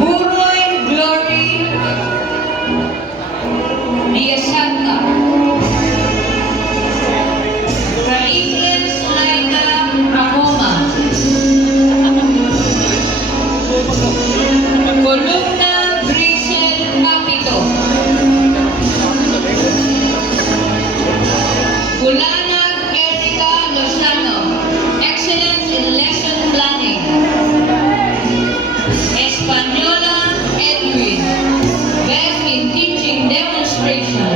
Buroy Glory Diasanta. Caigles Laida Rahoma. Columna Grisel Capito. Bulanag Erica Lozano. Excellence in lesson planning. Española Edwin. Best in teaching demonstration.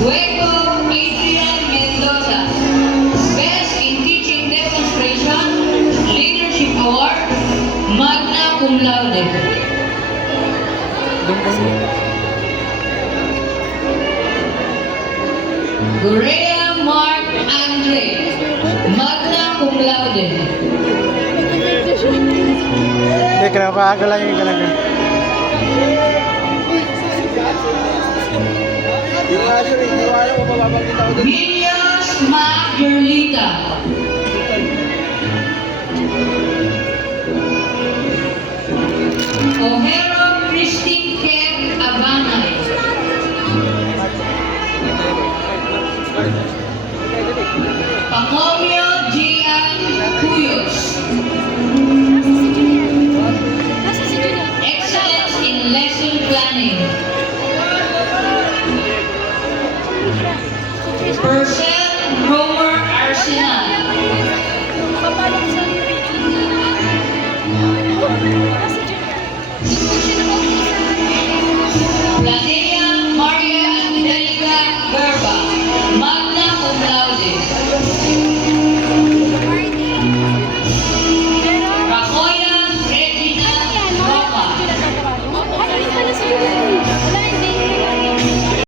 Hueco Adrian Mendoza. Best in teaching demonstration. Leadership Award. Magna cum laude. Gurea Mark Andre. Magna cum laude. Hindi, kinapaaga lang yung talaga. Villas Maglita. Ojero Christine Kep Abanay. Pangomio Gian Cuyos. Excellence in lesson planning. Purcell Romer Arsenal.